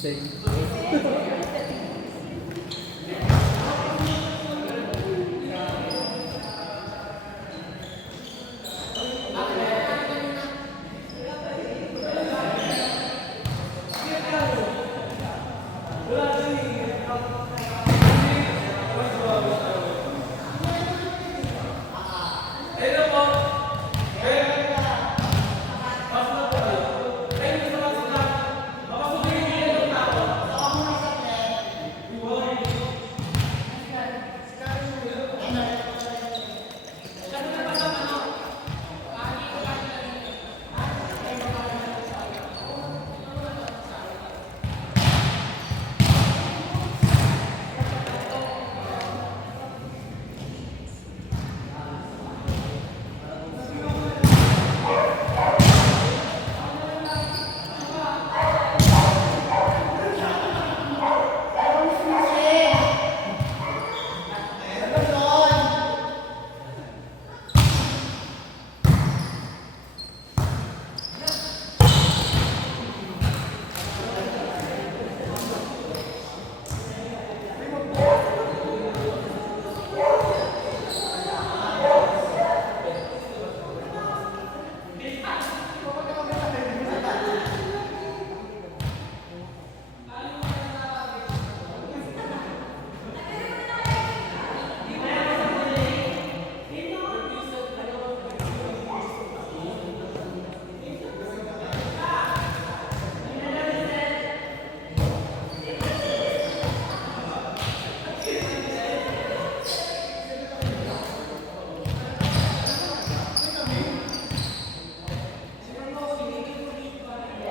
Gising.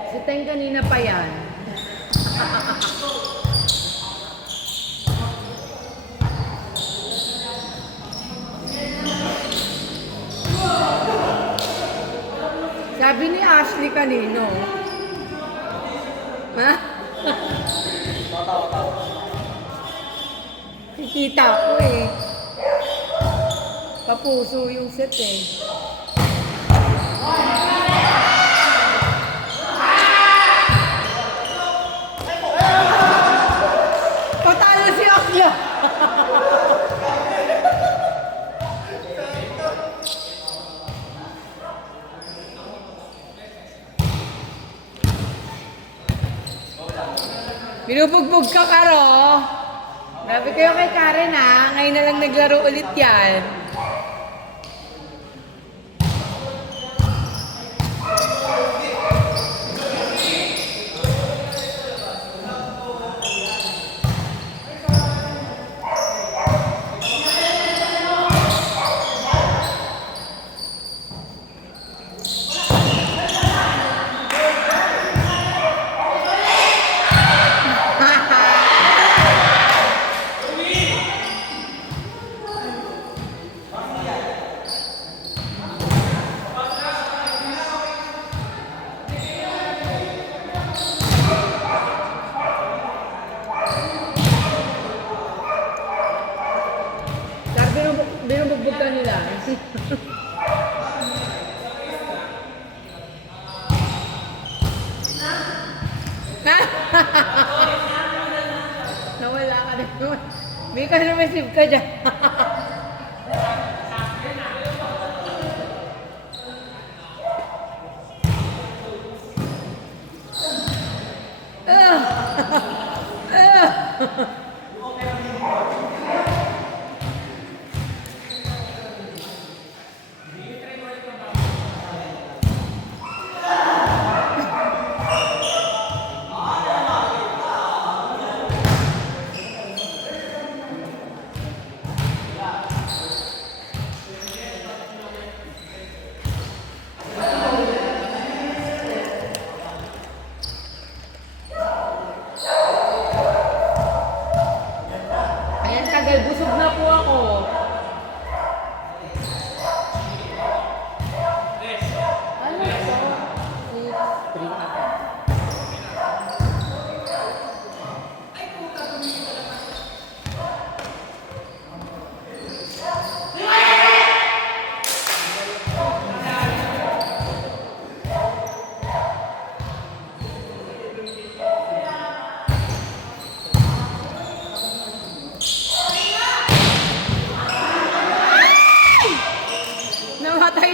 Si Teng kanina pa yan. Sabi ni Ashley kanino. Ha? Kikita ko eh. Papuso yung set eh. Patalo si Akya. Binubugbog ka, Karo. Grabe kayo kay Karen ha. Ngayon na lang naglaro ulit yan. Binubugbog ka nila. Nawala ka na naman. May ka-receive ka dyan. Busog na po ako. Ano ito? 3 ata.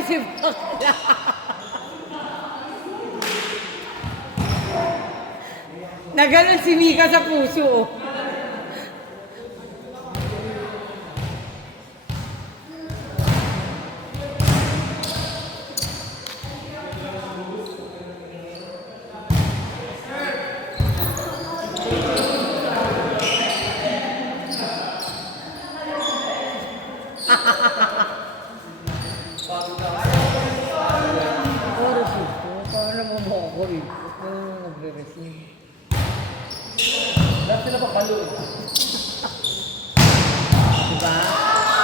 si bakla. Naganon si Mika sa puso. Oh. Oras ito. Paano mo mo ako ito? Paano mo magre-resin? Lahat sila papalo eh. Diba?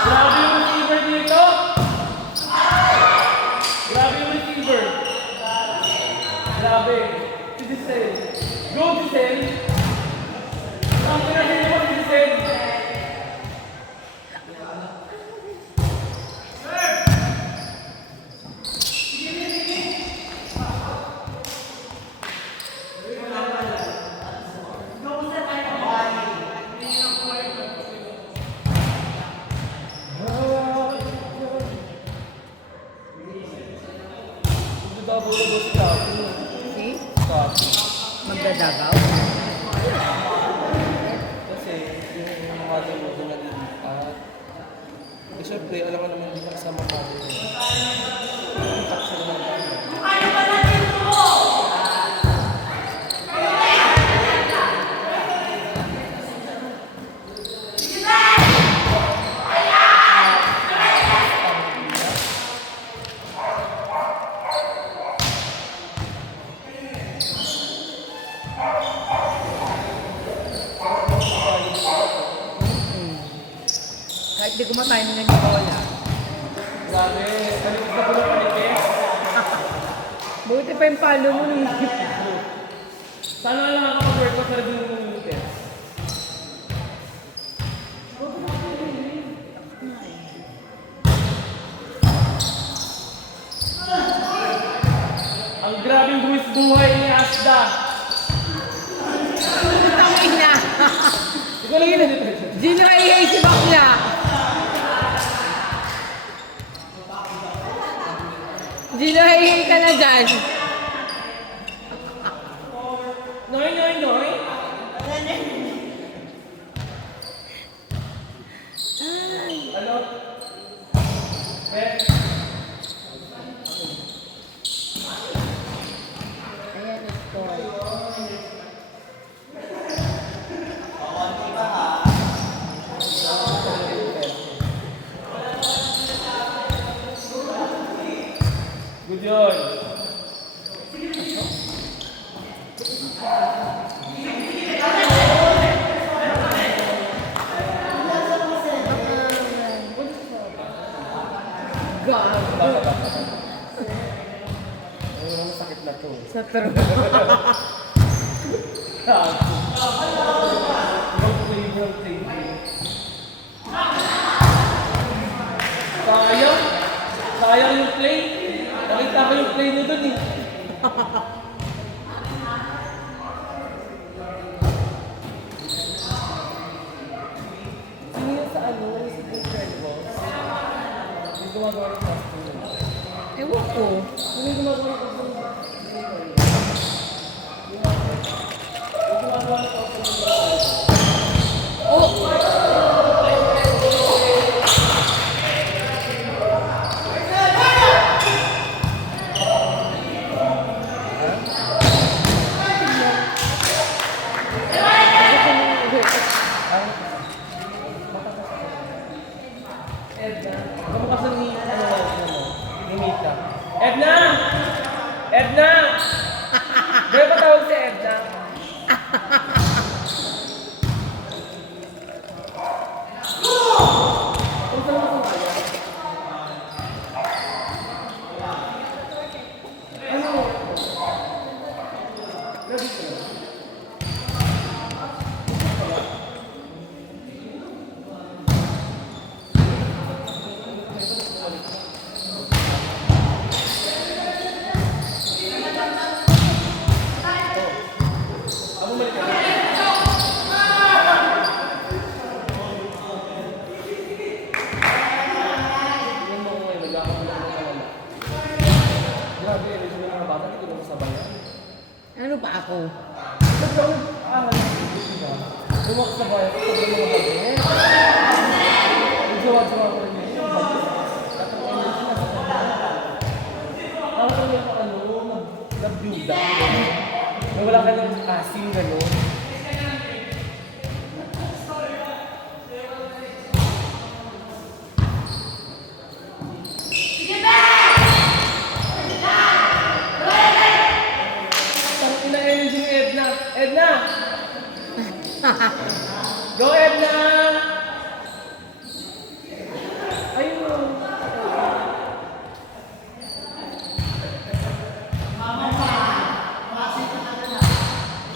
Grabe yung receiver dito! Grabe yung receiver! Grabe! Si Giselle! Go Giselle! Ang pinagin mo si Giselle! Double si Kapi. Si? Kapi. Magdadagaw? Kasi yung mga doon na lilipat. Eh syempre, alam mo naman hindi kasama mga doon. Impact sila ng tayo. Kahit di kumakain na ng bola. Grabe, balik na ko na paligid. Buti pa yung palo mo nung Sana lang nakakapag-work ko sa rin yung minutes. Ang grabing buwis buhay ni Asda. Tangin na. Ikaw lang yun. Gino ay si bakla. Gino ay ka na dyan. Noy, noy, noy. Ano? Eh? Ayan, score. Good yun. God. Ayun, sakit na to. Sa true. Sayang. Sayang yung play. Nakita ko yung play nyo dun eh. Sino yun sa ano? Sa Incredibles? Yung gumagawa ng costume. Ewan ko. Sino yung gumagawa ng costume? Edna. Kamukha ni ni Mika. Edna! Edna! Dahil ba tawag si Edna? Kung saan mo kaya? Ano? Grabe ka. Oh. Bumak sa bahay, sa mga bagay. Jowa-jowa ko rin yun. Ang nag-byuda. Na wala ka ng kasing gano'n. Ang ina-energy ni Edna. Edna! Go, Edna! Ayun.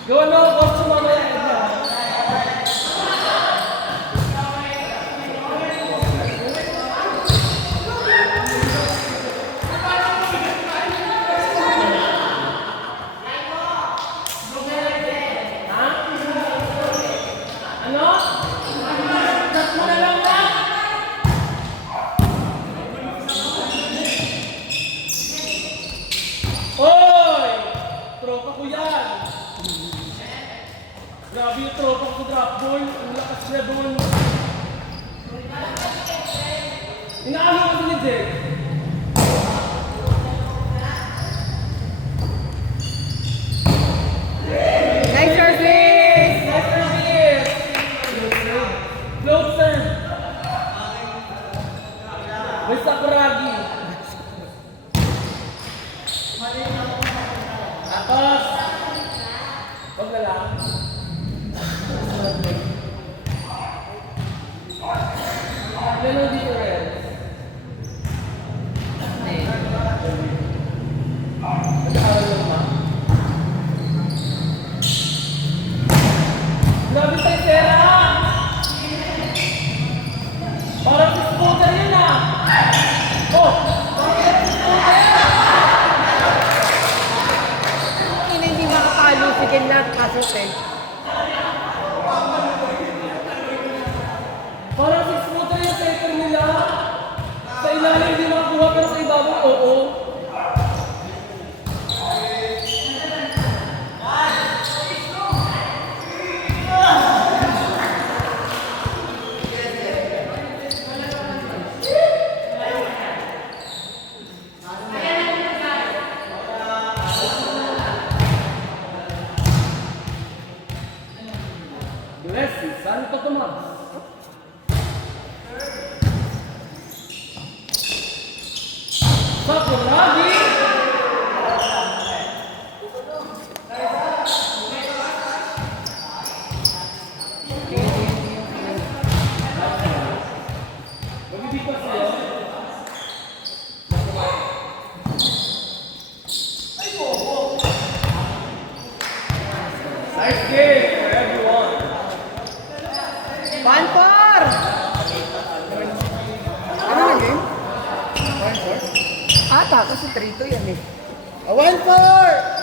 Go, ano? Go, sumamaya, Edna. Ano? Tatlo na lang na? Hoy! Tropa ko yan! Grabe yung tropa ko drop ball. Ang lakas niya doon. Inaano ko din din. Nice service! Nice service! Close serve. May sakuragi. Tapos, wag na lang. Ganun dito rin. Nag-aaral lang ba? Grabe tayo, Sarah! Parang si scooter yun ah! Oh! Parang si scooter! Ina, hindi makakalo. Sige lahat pasok eh. Parang si scooter yung paper nila. Sa ilalim hindi makakuha pero sa ibabaw, oo. Messi, Santo Tomas. Sakuragi! Magbibigas yun. Nice game for everyone. 1-4! Ano na game? 1-4? Ata, kasi 3-2 yan eh. 1-4!